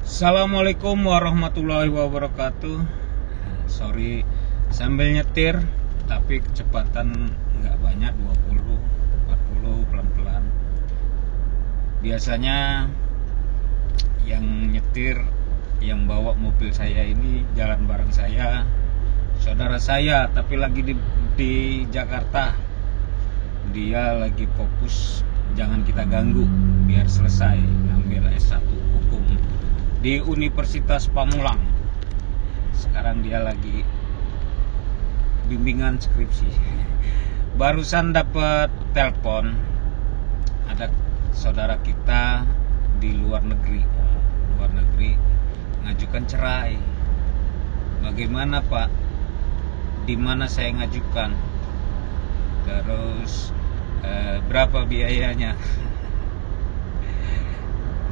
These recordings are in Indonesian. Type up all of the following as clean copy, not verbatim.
Assalamualaikum warahmatullahi wabarakatuh. Sorry sambil nyetir tapi kecepatan nggak banyak, 20 40 pelan-pelan. Biasanya yang nyetir, yang bawa mobil saya ini jalan bareng saya, saudara saya, tapi lagi di Jakarta. Dia lagi fokus, jangan kita ganggu, biar selesai ngambil S1 hukum di Universitas Pamulang. Sekarang dia lagi bimbingan skripsi. Barusan dapat telepon, ada saudara kita di luar negeri ngajukan cerai. Bagaimana Pak? Di mana saya ngajukan? Terus berapa biayanya?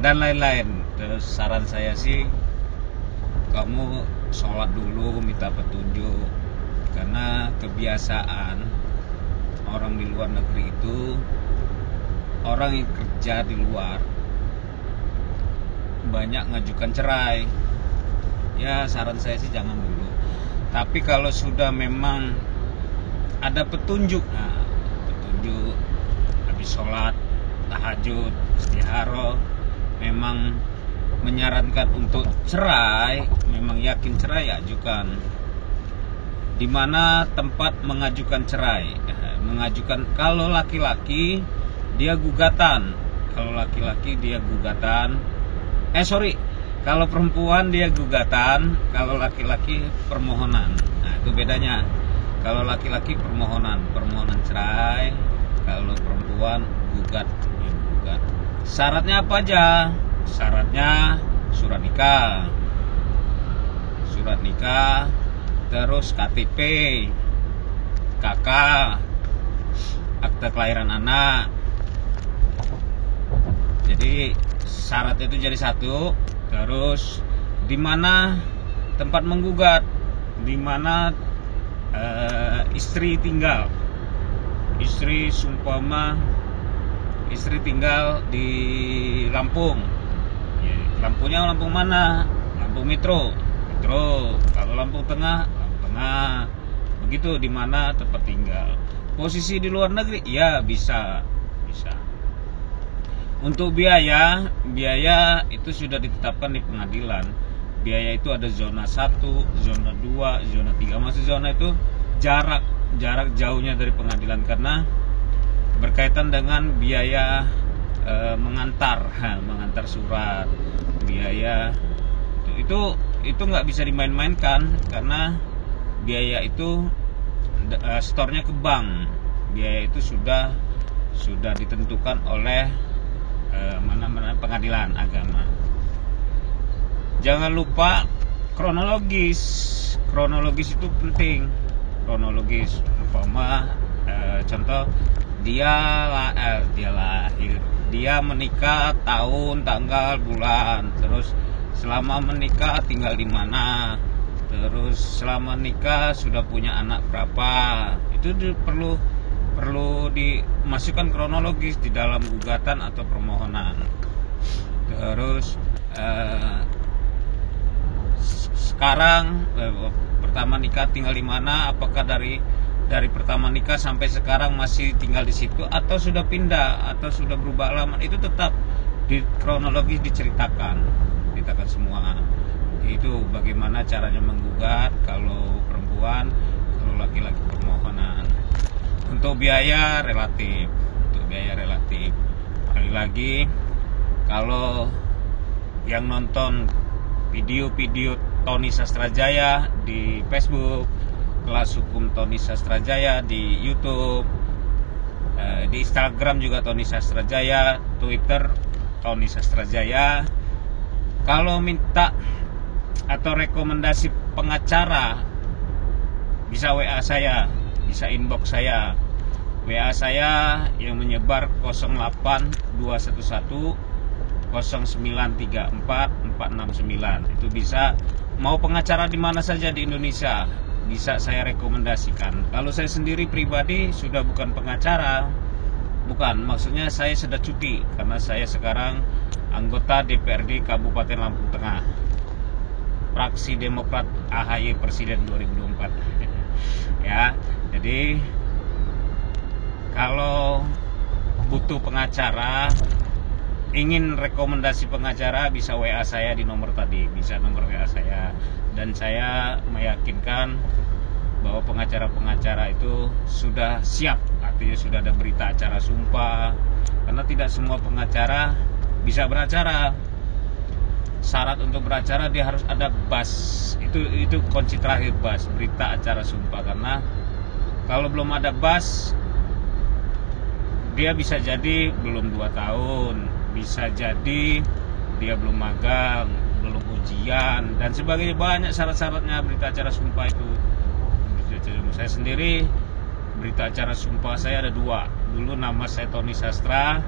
Dan lain-lain. Terus saran saya sih, kamu sholat dulu, minta petunjuk. Karena kebiasaan orang di luar negeri itu, orang yang kerja di luar banyak ngajukan cerai. Ya saran saya sih jangan dulu. Tapi kalau sudah memang ada petunjuk, petunjuk habis sholat tahajud, istihara, memang menyarankan untuk cerai, memang yakin cerai, ajukan. Di mana tempat mengajukan cerai? Mengajukan kalau laki-laki dia gugatan, kalau perempuan dia gugatan, kalau laki-laki permohonan. Nah, itu bedanya. Kalau laki-laki permohonan cerai, kalau perempuan gugat. Syaratnya apa aja? Syaratnya surat nikah, terus KTP, KK, akte kelahiran anak. Jadi syarat itu jadi satu. Terus di mana tempat menggugat, di mana istri tinggal. Istri tinggal di Lampung. Lampunya Lampung mana? Lampung Metro. Kalau Lampung Tengah, begitu di mana tempat tinggal. Posisi di luar negeri, ya bisa. Untuk biaya itu sudah ditetapkan di pengadilan. Biaya itu ada zona 1, zona 2, zona 3. Maksud zona itu jarak jauhnya dari pengadilan, karena berkaitan dengan biaya mengantar surat, biaya itu nggak bisa dimain-mainkan, karena biaya itu store-nya ke bank. Biaya itu sudah ditentukan oleh pengadilan agama. Jangan lupa kronologis itu penting. Umpama contoh dia lahir, dia menikah tahun, tanggal, bulan, terus selama menikah tinggal di mana, terus selama nikah sudah punya anak berapa. Itu perlu dimasukkan kronologis di dalam gugatan atau permohonan. Terus sekarang pertama nikah tinggal di mana, apakah dari pertama nikah sampai sekarang masih tinggal di situ, atau sudah pindah, atau sudah berubah alamat. Itu tetap di kronologis diceritakan semua. Itu bagaimana caranya menggugat kalau perempuan, kalau laki-laki permohonan. Untuk biaya relatif. Kali lagi, kalau yang nonton video-video Tony Sastrajaya di Facebook, Kelas Hukum Tony Sastrajaya di YouTube, di Instagram juga Tony Sastrajaya, Twitter Tony Sastrajaya. Kalau minta atau rekomendasi pengacara, bisa WA saya, bisa inbox saya. WA saya yang menyebar 08211 0934 469. Itu bisa, mau pengacara di mana saja di Indonesia bisa saya rekomendasikan. Kalau saya sendiri pribadi sudah bukan pengacara, bukan, maksudnya saya sudah cuti karena saya sekarang anggota DPRD Kabupaten Lampung Tengah, fraksi Demokrat AHY Presiden 2024. Ya, jadi kalau butuh pengacara, ingin rekomendasi pengacara, bisa WA saya di nomor tadi, bisa nomor WA saya, dan saya meyakinkan bahwa pengacara-pengacara itu sudah siap, artinya sudah ada berita acara sumpah, karena tidak semua pengacara bisa beracara. Syarat untuk beracara dia harus ada BAS, itu kunci terakhir, BAS, berita acara sumpah. Karena kalau belum ada BAS, dia bisa jadi belum 2 tahun, bisa jadi dia belum magang, belum ujian, dan sebagainya. Banyak syarat-syaratnya berita acara sumpah itu. Saya sendiri, berita acara sumpah saya ada 2. Dulu nama saya Tony Sastra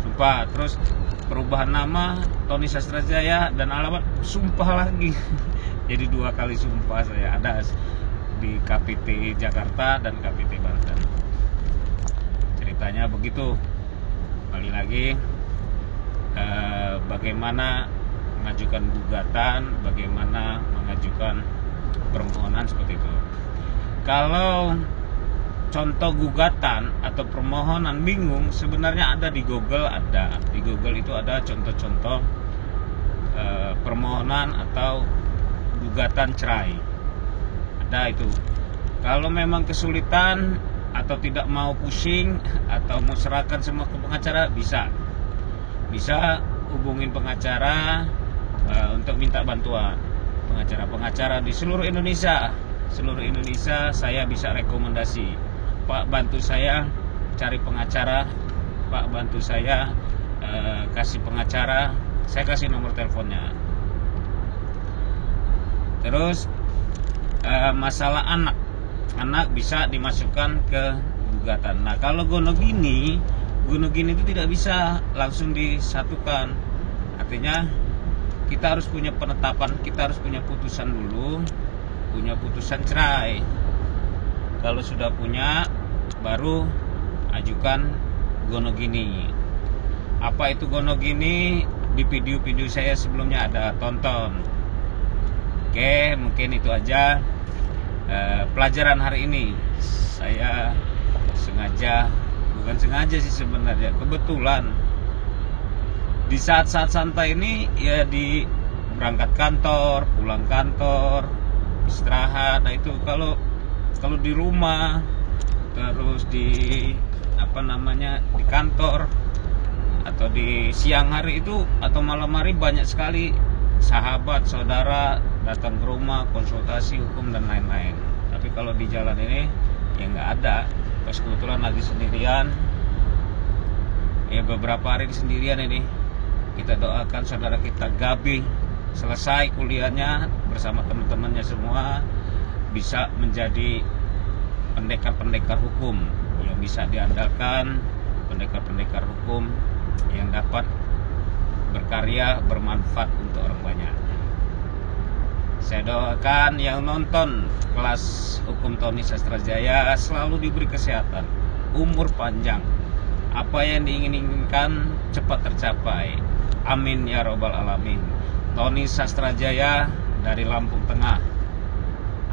sumpah, terus perubahan nama Tony Sastra Jaya, dan alamat sumpah lagi. Jadi 2 kali sumpah saya, ada di KPT Jakarta dan KPT Banten. Ceritanya begitu. Kembali lagi, bagaimana mengajukan gugatan, bagaimana mengajukan permohonan seperti itu. Kalau contoh gugatan atau permohonan bingung, sebenarnya ada di Google, ada di Google itu ada contoh-contoh permohonan atau gugatan cerai, ada itu. Kalau memang kesulitan atau tidak mau pusing atau mau serahkan semua ke pengacara, bisa hubungin pengacara untuk minta bantuan. Pengacara di seluruh Indonesia saya bisa rekomendasi. Pak, bantu saya cari pengacara, Pak, bantu saya kasih pengacara, saya kasih nomor teleponnya. Terus masalah anak bisa dimasukkan ke gugatan. Nah, kalau gonogini itu tidak bisa langsung disatukan. Artinya kita harus punya penetapan, kita harus punya putusan dulu, punya putusan cerai. Kalau sudah punya, baru ajukan gonogini. Apa itu gonogini? Di video-video saya sebelumnya ada, tonton. Oke, mungkin itu aja pelajaran hari ini. Saya bukan sengaja sih sebenarnya, kebetulan di saat-saat santai ini ya, di berangkat kantor, pulang kantor, istirahat. Nah itu kalau di rumah, terus di di kantor atau di siang hari itu atau malam hari, banyak sekali sahabat, saudara datang ke rumah, konsultasi hukum dan lain-lain. Tapi kalau di jalan ini ya nggak ada. Pas kebetulan lagi sendirian, ya beberapa hari sendirian ini. Kita doakan saudara kita Gabi selesai kuliahnya bersama teman-temannya semua, bisa menjadi pendekar-pendekar hukum yang bisa diandalkan, pendekar-pendekar hukum yang dapat berkarya, bermanfaat untuk orang banyak. Saya doakan yang nonton kelas hukum Tony Sastra Jaya selalu diberi kesehatan, umur panjang, apa yang diinginkan cepat tercapai. Amin ya robbal alamin. Tony Sastra Jaya dari Lampung Tengah,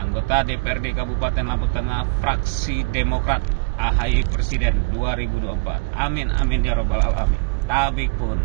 anggota DPRD Kabupaten Lampung Tengah, fraksi Demokrat AHY Presiden 2024. Amin amin ya robbal alamin. Tabik pun.